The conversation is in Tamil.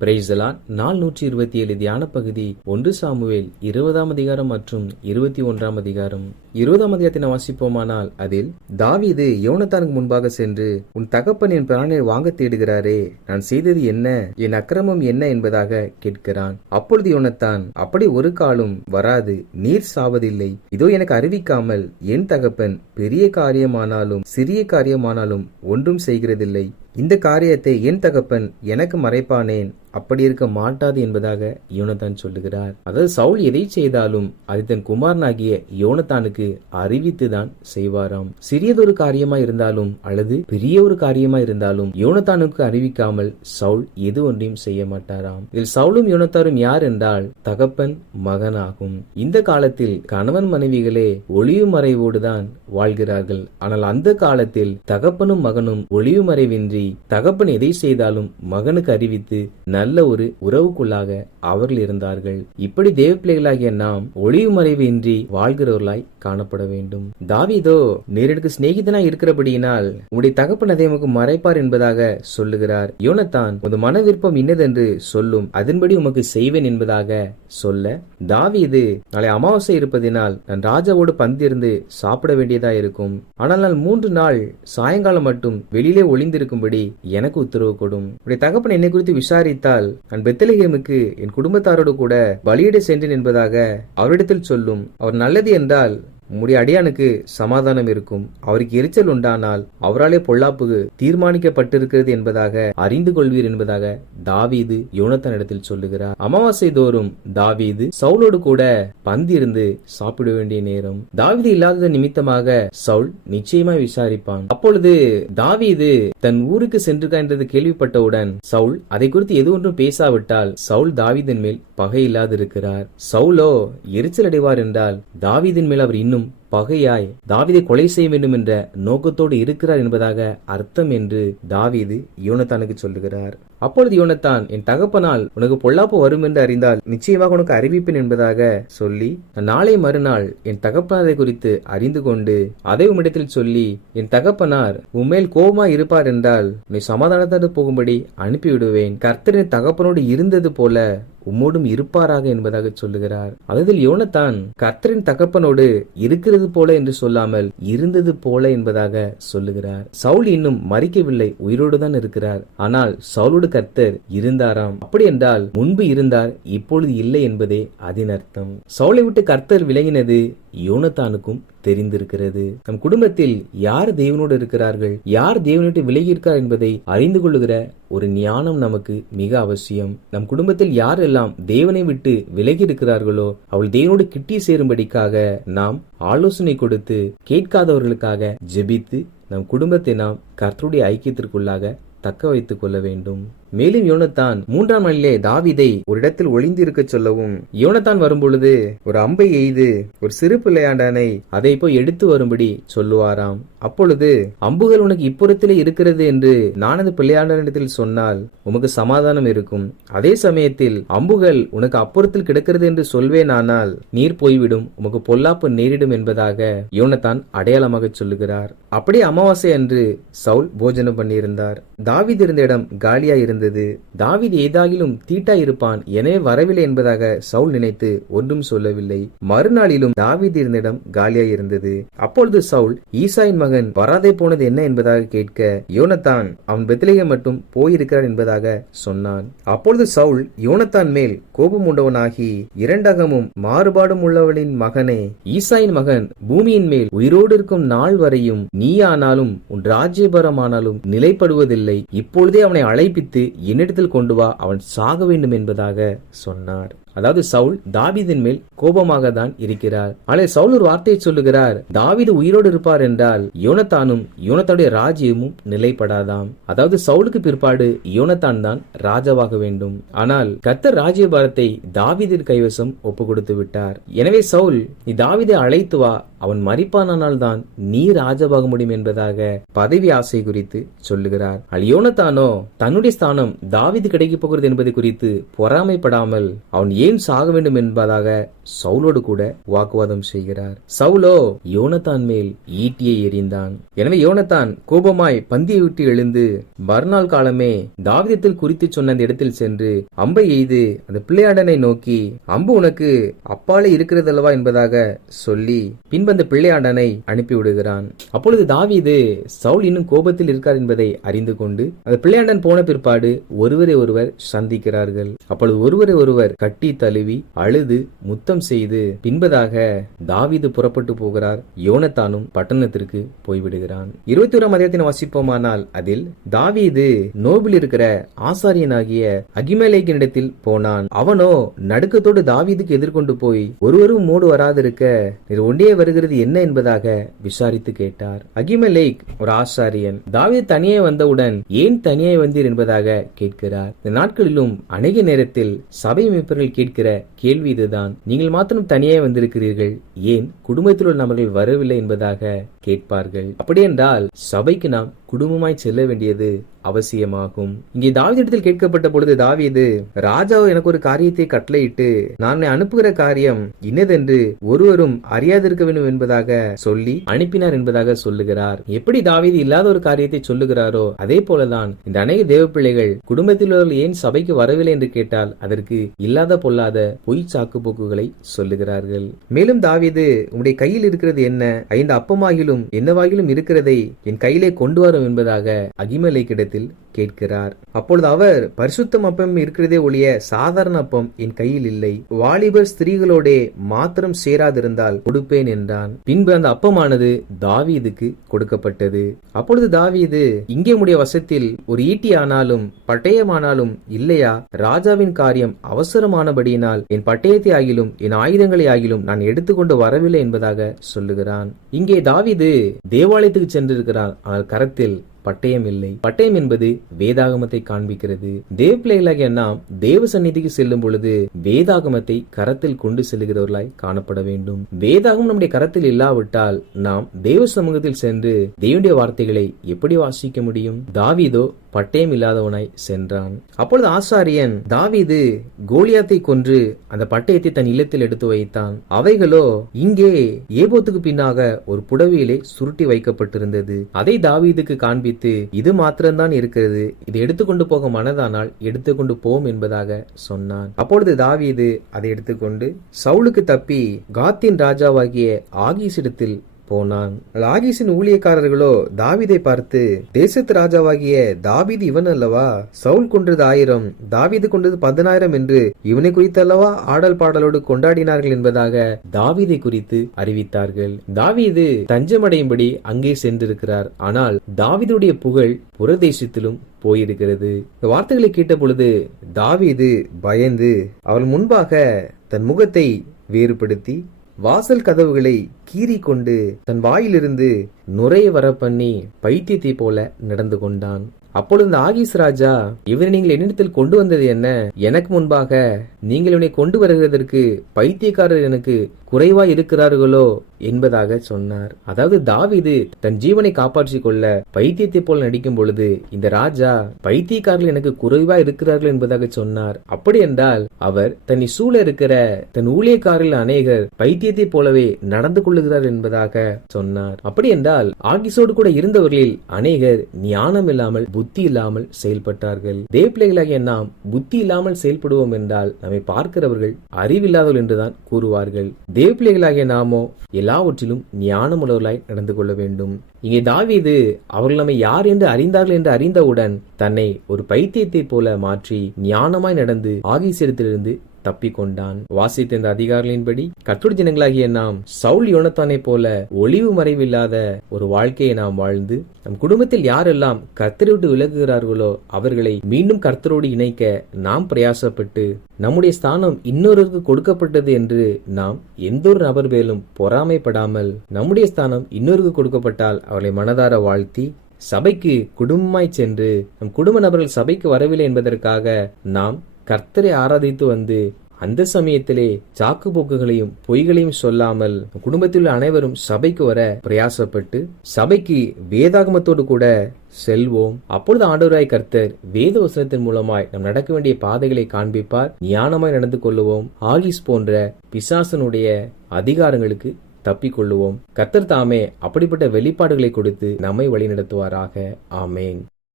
Praise the Lord. நாள் 127 தியான பகுதி 1 சாமுவேல் 20ஆம் அதிகாரம் மற்றும் 21ஆம் அதிகாரம். 20ஆம் அதிகாரத்தை வாசிப்போமானால், அதில் தாவீது யோனத்தானுக்கு முன்பாக சென்று, உன் தகப்பன் என் பிராணனை வாங்க தேடுகிறாரே, நான் செய்தது என்ன, என் அக்கிரமம் என்ன என்பதாக கேட்கிறான். அப்பொழுது யோனத்தான், அப்படி ஒரு காலம் வராது, நீர் சாவதில்லை. இதோ எனக்கு அறிவிக்காமல் என் தகப்பன் பெரிய காரியமானாலும் சிறிய காரியமானாலும் ஒன்றும் செய்கிறதில்லை. இந்த காரியத்தை என் தகப்பன் எனக்கு மறைப்பானேன், அப்படி இருக்க மாட்டாது என்பதாக யோனத்தான் சொல்லுகிறார். அதாவது சவுல் எதை செய்தாலும் அது தன் குமாரனாகிய யோனத்தானுக்கு அறிவித்துதான் செய்வாராம். சிறியதொரு காரியமா இருந்தாலும் அல்லது பெரிய ஒரு காரியமா இருந்தாலும் யோனத்தானுக்கு அறிவிக்காமல் சவுல் எது ஒன்றையும் செய்ய மாட்டாராம். இதில் சவுலும் யோனத்தாரும் யார் என்றால் தகப்பன் மகனாகும். இந்த காலத்தில் கணவன் மனைவிகளே ஒளிவு மறைவோடுதான் வாழ்கிறார்கள். ஆனால் அந்த காலத்தில் தகப்பனும் மகனும் ஒளிவு மறைவின்றி தகப்பன் எதை செய்தாலும் மகனுக்கு அறிவித்து நல்ல ஒரு உறவுக்குள்ளாக அவர்கள் இருந்தார்கள். இப்படி தேவ பிள்ளைகளாகிய நாம் ஒளிவு மறைவு இன்றி வாழ்கிறவர்களாய் காணப்பட வேண்டும். தாவீதோ, நீர் எனக்கு சிநேகிதனாய் இருக்கிறபடியினால் உங்களுடைய தகப்பன் அதை உமக்கு மறைப்பார் என்பதாக சொல்லுகிறார். யோனத்தான், உமது மன விருப்பம் இன்னதென்று சொல்லும், அதன்படி உமக்கு செய்வேன் என்பதாக சொல்ல, தாவீது, நாளை அமாவாசை இருப்பதினால் நான் ராஜாவோடு பந்திருந்து சாப்பிட வேண்டியதா இருக்கும். ஆனால் நான் 3 நாள் சாயங்காலம் மட்டும் வெளியிலே ஒளிந்திருக்கும்படி எனக்கு உத்தரவு கொடும். உடைய தகப்பன் என்னை குறித்து விசாரித்தால் நான் பெத்லகேமுக்கு என் குடும்பத்தாரோடு கூட பலியிட சென்றேன் என்பதாக அவரிடத்தில் சொல்லும். அவர் நல்லது என்றால் உம்முடைய அடியானுக்கு சமாதானம் இருக்கும். அவருக்கு எரிச்சல் உண்டானால் அவராலே பொல்லாப்பு தீர்மானிக்கப்பட்டிருக்கிறது என்பதாக அறிந்து கொள்வீர் என்பதாக தாவீது யோனத்தான் இடத்தில் சொல்லுகிறார். அமாவாசை தோறும் தாவீது சவுலோடு கூட பந்திருந்து சாப்பிட வேண்டிய நேரம். தாவீது இல்லாதது நிமித்தமாக சவுல் நிச்சயமாய் விசாரிப்பான். அப்பொழுது தாவீது தன் ஊருக்கு சென்றிருக்கார் என்றது கேள்விப்பட்டவுடன் சவுல் அதை குறித்து எது ஒன்றும் பேசாவிட்டால் சவுல் தாவீதின் மேல் பகை இல்லாதிருக்கிறார். சவுலோ எரிச்சல் அடைவார் என்றால் தாவீதின் மேல் அவர் இன்னும் பகையாய் தாவீதை கொலை செய்ய வேண்டும் என்ற நோக்கத்தோடு இருக்கிறார் என்பதாக அர்த்தம் என்று தாவீது யோனத்தானுக்கு சொல்லுகிறார். அப்பொழுது யோனத்தான், என் தகப்பனால் உனக்கு பொல்லாப்பு வரும் என்று அறிந்தால் நிச்சயமாக உனக்கு அறிவிப்பேன் என்பதாக சொல்லி, நாளை மறுநாள் என் தகப்பனாரை குறித்து அறிந்து கொண்டு அதை உம்மிடத்தில் சொல்லி, என் தகப்பனார் உம்மேல் கோபமா இருப்பார் என்றால் உன்னை சமாதானத்தோடு போகும்படி அனுப்பிவிடுவேன். கர்த்தரின் தகப்பனோடு இருந்தது போல உம்மோடும் இருப்பாராக என்பதாக சொல்லுகிறார். அதில் யோனத்தான் கர்த்தரின் தகப்பனோடு இருக்கிறது போல என்று சொல்லாமல் இருந்தது போல என்பதாக சொல்லுகிறார். சவுல் இன்னும் மரிக்கவில்லை, உயிரோடுதான் இருக்கிறார். ஆனால் சவுலோடு கர்த்தர் இருந்தாராம். அப்படி என்றால் முன்பு இருந்தார், இப்பொழுது இல்லை என்பதே அதன் அர்த்தம். சவுலை விட்டு கர்த்தர் விலகினது யோனத்தானுக்கும் தெரிந்திருக்கிறது. நம் குடும்பத்தில் யார் தேவனோடு இருக்கிறார்கள், யார் தேவனோடு விலகி இருக்கிறார் என்பதை அறிந்து கொள்ளுகிற ஒரு ஞானம் நமக்கு மிக அவசியம். நம் குடும்பத்தில் யாரெல்லாம் தேவனை விட்டு விலகி இருக்கிறார்களோ அவள் தேவனோடு கிட்டி சேரும்படிக்காக நாம் ஆலோசனை கொடுத்து கேட்காதவர்களுக்காக ஜெபித்து நம் குடும்பத்தை நாம் கர்த்தருடைய ஐக்கியத்திற்குள்ளாக தக்க வைத்துக் கொள்ள வேண்டும். மேலும் யோனத்தான் 3ஆம் நாளிலே தாவீதை ஒரு இடத்தில் ஒளிந்திருக்க சொல்லவும், யோனத்தான் வரும்பொழுது ஒரு அம்பை எய்து ஒரு சிறு பிள்ளையாண்டானை அதை போய் எடுத்து வரும்படி சொல்லுவாராம். அப்பொழுது அம்புகள் உனக்கு இப்புறத்திலே இருக்கிறது என்று நான் அந்த பிள்ளையாண்டனிடத்தில் சொன்னால் உமக்கு சமாதானம் இருக்கும். அதே சமயத்தில் அம்புகள் உனக்கு அப்புறத்தில் கிடக்கிறது என்று சொல்வேனானால் நீர் போய்விடும், உமக்கு பொல்லாப்பு நேரிடும் என்பதாக யோனத்தான் அடையாளமாக சொல்லுகிறார். அப்படியே அமாவாசை அன்று சவுல் போஜனம் பண்ணியிருந்தார். தாவீது இருந்த இடம் காலியா இருந்தது. தாவீது ஏதாகிலும் தீட்டா இருப்பான், எனவே வரவில்லை என்பதாக சவுல் நினைத்து ஒன்றும் சொல்லவில்லை. மறுநாளிலும் தாவீது இருந்த இடம் காலியா இருந்தது. அப்பொழுது சவுல், ஈசாயின் மகன் வராதே போனது என்ன என்பதாக கேட்க, யோனத்தான் அவன் பெத்லகேம் மட்டும் போயிருக்கிறார் என்பதாக சொன்னான். அப்பொழுது சவுல் யோனத்தான் மேல் கோபம் உண்டவனாகி, இரண்டகமும் மாறுபாடும் உள்ளவனின் மகனே, ஈசாயின் மகன் பூமியின் மேல் உயிரோடு இருக்கும் நாள் வரையும் நீயானாலும் உன் ராஜ்யபாரமானாலும் நிலைப்படுவதில்லை. இப்பொழுதே அவனை அழைப்பித்து என்னிடத்தில் கொண்டு வா, அவன் சாக வேண்டும் என்பதாக சொன்னார். அதாவது சவுல் தாவீதின் மேல் கோபமாக தான் இருக்கிறார். ஆனால் சவுல் ஒரு வார்த்தையை சொல்லுகிறார், தாவீது உயிரோடு இருப்பார் என்றால் யோனத்தானும் யோனத்தானுடைய ராஜ்யமும் நிலைப்படாதாம். அதாவது சவுலுக்கு பிற்பாடு யோனத்தான் தான் ராஜாவாக வேண்டும். ஆனால் கர்த்தர் ராஜ்யபாரத்தை தாவீதின் கைவசம் ஒப்பு கொடுத்து விட்டார். எனவே சவுல், நீ தாவீதை அழைத்து வா, அவன் மரிப்பானால் தான் நீ ராஜாவாக முடியும் என்பதாக பதவி ஆசை குறித்து சொல்லுகிறார். யோனத்தானோ தன்னுடைய ஸ்தானம் தாவீது கிடைக்க போகிறது என்பதை குறித்து பொறாமைப்படாமல் அவன் ஏன் சாக வேண்டும் என்பதாக சவுலோடு கூட வாக்குவாதம் செய்கிறார். சவுலோ யோனத்தான் மேல் ஈட்டியை எறிந்தான். எனவே யோனத்தான் கோபமாய் பந்தியை விட்டு எழுந்து மறுநாள் காலமே தாவீதில் குறித்து சொன்ன அந்த இடத்தில் சென்று அம்பை எய்து அந்த பிள்ளையாடனை நோக்கி, அம்பு உனக்கு அப்பாலே இருக்கிறதல்லவா என்பதாக சொல்லி பின்பு அந்த பிள்ளையாடனை அனுப்பிவிடுகிறான். அப்பொழுது தாவீது சவுல் இன்னும் கோபத்தில் இருக்கார் என்பதை அறிந்து கொண்டு அந்த பிள்ளையாண்டன் போன பிற்பாடு ஒருவரை ஒருவர் சந்திக்கிறார்கள். அப்பொழுது ஒருவரை ஒருவர் கட்டி தழுவி அழுது முத்தம் செய்து பின்பதாக தாவீது புறப்பட்டு போகிறார். யோனத்தானும் பட்டணத்திற்கு போய்விடுகிறான். 21ஆம் அதிகாரத்தின் வாசிப்போமானால் அதில் தாவீது நோபில் இருக்கிற ஆசாரியனாகிய அகிமெலேக்கினிடத்தில் போனான். அவனோ நடுக்கத்தோடு தாவீதுக்கு எதிர்கொண்டு போய் ஒருவரும் மோடு வராதிருக்க நீர் ஒன்றே வருகிறது என்ன என்பதாக விசாரித்து கேட்டார். அகிமெலேக் ஒரு ஆசாரியன். தாவீது தனியே வந்தவுடன் ஏன் தனியே வந்தீர் என்பதாக கேட்கிறார். இந்த நாட்களிலும் அநேக நேரத்தில் சபை மேய்ப்பர்கள் கேட்கிற கேள்வி இதுதான், நீங்கள் மாத்திரம் தனியே வந்திருக்கிறீர்கள், ஏன் குடும்பத்தில் உள்ள நபர்கள் வரவில்லை என்பதாக கேட்பார்கள். அப்படியென்றால் சபைக்கு நாம் குடும்பமாய் செல்ல வேண்டியது அவசியமாகும். இங்கே தாவீதிடத்தில் கேட்கப்பட்ட பொழுது தாவீது, ராஜாவோ எனக்கு ஒரு காரியத்தை கட்டளையிட்டு நான் அனுப்புகிற காரியம் இன்னதென்று ஒருவரும் அறியாதிருக்க வேண்டும் என்பதாக சொல்லி அனுப்பினார் என்பதாக சொல்லுகிறார். எப்படி தாவீது இல்லாத ஒரு காரியத்தை சொல்லுகிறாரோ அதே போலதான் இந்த அநேக தேவ பிள்ளைகள் குடும்பத்தில் ஏன் சபைக்கு வரவில்லை என்று கேட்டால் அதற்கு இல்லாத பொல்லாத பொய் சாக்கு போக்குகளை சொல்லுகிறார்கள். மேலும் தாவீது, உம்முடைய கையில் இருக்கிறது என்ன? 5 அப்பமாகிலும் என்னவாகிலும் இருக்கிறதை என் கையிலே கொண்டு வரும் என்பதாக அகிமெலேக்கிடத்தில் கேட்கிறார். அப்பொழுது அவர், பரிசுத்தம் அப்பம் இருக்கிறதே ஒழிய சாதாரண அப்பம் என் கையில் இல்லை, வாலிபர் ஸ்திரீகளோடே மாத்திரம் சேராதிருந்தால் கொடுப்பேன் என்றான். பின்பு அந்த அப்பமானது தாவீதுக்கு கொடுக்கப்பட்டது. அப்பொழுது தாவீது, இங்கே உடைய வசத்தில் ஒரு ஈட்டி ஆனாலும் பட்டயமானாலும் இல்லையா? ராஜாவின் காரியம் அவசரமானபடியினால் என் பட்டயத்தை ஆகிலும் என் ஆயுதங்களை ஆகிலும் நான் எடுத்துக்கொண்டு வரவில்லை என்பதாக சொல்லுகிறான். இங்கே தாவீது தேவாலயத்துக்கு சென்றிருக்கிறார், ஆனால் கரத்தில் பட்டயம் இல்லை. பட்டயம் என்பது வேதாகமத்தை காண்பிக்கிறது. தேவ பிள்ளைகளாகிய நாம் தேவ சந்நிதிக்கு செல்லும் பொழுது வேதாகமத்தை கரத்தில் கொண்டு செல்லுகிறவர்களாய் காணப்பட வேண்டும். வேதாகம் நம்முடைய கரத்தில் இல்லாவிட்டால் நாம் தேவ சமூகத்தில் சென்று தேவனுடைய வார்த்தைகளை எப்படி வாசிக்க முடியும்? தாவீதோ பட்டயம் இல்லாதவனாய் சென்றான். அப்பொழுது ஆசாரியன், தாவீது கோலியாத்தை கொன்று அந்த பட்டயத்தை தன் இல்லத்தில் எடுத்து வைத்தான். அவைகளோ இங்கே ஏபோத்துக்கு பின்னாக ஒரு புடவையிலே சுருட்டி வைக்கப்பட்டிருந்தது. அதை தாவீதுக்கு காண்பித்து, இது மாத்திரம்தான் இருக்கிறது, இதை எடுத்துக்கொண்டு போக மனதானால் எடுத்துக்கொண்டு போம் என்பதாக சொன்னான். அப்பொழுது தாவீது அதை எடுத்துக்கொண்டு சவுலுக்கு தப்பி காத்தின் ராஜாவாகிய ஆகீசிடத்தில் போனான். ஆகீசின் ஊழியக்காரர்களோ தாவீதை பார்த்து, தேசத்து ராஜாவாகிய தாவீது இவன் அல்லவா? சவுல் கொன்றது 1000, தாவீது கொன்றது 10,000 என்று இவனை குறித்தல்லவா ஆடல் பாடலோடு கொண்டாடினார்கள் என்பதாக தாவீதை குறித்து அறிவித்தார்கள். தாவீது தஞ்சமடையும்படி அங்கே சென்றிருக்கிறார். ஆனால் தாவீதுடைய புகழ் புறதேசத்திலும் போயிருக்கிறது. இந்த வார்த்தைகளை கேட்ட பொழுது தாவீது பயந்து அவள் முன்பாக தன் முகத்தை வேறுபடுத்தி வாசல் கதவுகளை கீறி கொண்டு தன் வாயிலிருந்து நுரைய வர பண்ணி பைத்தியத்தை போல நடந்து கொண்டான். அப்பொழுது ஆகீஸ் ராஜா, இவரை நீங்கள் என்னிடத்தில் கொண்டு வந்தது என்ன? எனக்கு முன்பாக நீங்கள் இவனை கொண்டு வருகிறதற்கு பைத்தியக்காரர் எனக்கு குறைவா இருக்கிறார்களோ என்பதாக சொன்னார். அதாவது தாவீது தன் ஜீவனை காப்பாற்றிக் கொள்ள பைத்தியத்தை போல் நடிக்கும் பொழுது இந்த ராஜா பைத்தியக்காரர்கள் எனக்கு குறைவா இருக்கிறார்கள் என்பதாக சொன்னார். அப்படி என்றால் அவர் தன்னை சூழ இருக்கிற தன் ஊழியக்காரர்கள் அநேகர் பைத்தியத்தை போலவே நடந்து கொள்ளுகிறார் என்பதாக சொன்னார். அப்படி என்றால் ஆகீஸோடு கூட இருந்தவர்களில் அநேகர் ஞானம் இல்லாமல் புத்தி இல்லாமல் செயல்பட்டார்கள். தேவ பிள்ளைகளாகிய நாம் புத்தி இல்லாமல் செயல்படுவோம் என்றால் நம்மை பார்க்கிறவர்கள் அறிவில்லாதவர்கள் என்றுதான் கூறுவார்கள். தேவ பிள்ளைகளாகிய நாமோ எல்லாவற்றிலும் ஞானமுள்ளவர்களாய் நடந்து கொள்ள வேண்டும். இங்கே தாவீது அவர்கள் நம்மை யார் என்று அறிந்தார்கள் என்று அறிந்தவுடன் தன்னை ஒரு பைத்தியத்தை போல மாற்றி ஞானமாய் நடந்து ஆகீசிடத்திலிருந்து தப்பிக்கொண்டான். வாசித்த இந்த அதிகாரிகளின்படி கர்த்தருடைய ஜனங்களாகிய நாம் சவுல் யோனத்தானை போல ஒளிவு மறைவில்லாத ஒரு வாழ்க்கையை நாம் வாழ்ந்து நம் குடும்பத்தில் யாரெல்லாம் கர்த்தரை விட்டு விலகுகிறார்களோ அவர்களை மீண்டும் கர்த்தரோடு இணைக்க நாம் பிரயாசப்பட்டு நம்முடைய ஸ்தானம் இன்னொருக்கு கொடுக்கப்பட்டது என்று நாம் எந்த ஒரு நபர் மேலும் பொறாமைப்படாமல் நம்முடைய ஸ்தானம் இன்னொருக்கு கொடுக்கப்பட்டால் அவர்களை மனதார வாழ்த்தி சபைக்கு குடும்பமாய் சென்று நம் குடும்ப நபர்கள் சபைக்கு வரவில்லை என்பதற்காக நாம் கர்த்தரை ஆராதித்து வந்து அந்த சமயத்திலே சாக்கு போக்குகளையும் பொய்களையும் சொல்லாமல் குடும்பத்தில் உள்ள அனைவரும் சபைக்கு வர பிரயாசப்பட்டு சபைக்கு வேதாகமத்தோடு கூட செல்வோம். அப்பொழுது ஆண்டவராய் கர்த்தர் வேத வசனத்தின் மூலமாய் நம் நடக்க வேண்டிய பாதைகளை காண்பிப்பார். ஞானமாய் நடந்து கொள்ளுவோம். ஆகிஸ் போன்ற பிசாசனுடைய அதிகாரங்களுக்கு தப்பிக்கொள்ளுவோம். கர்த்தர் தாமே அப்படிப்பட்ட வெளிப்பாடுகளை கொடுத்து நம்மை வழிநடத்துவாராக. ஆமேன்.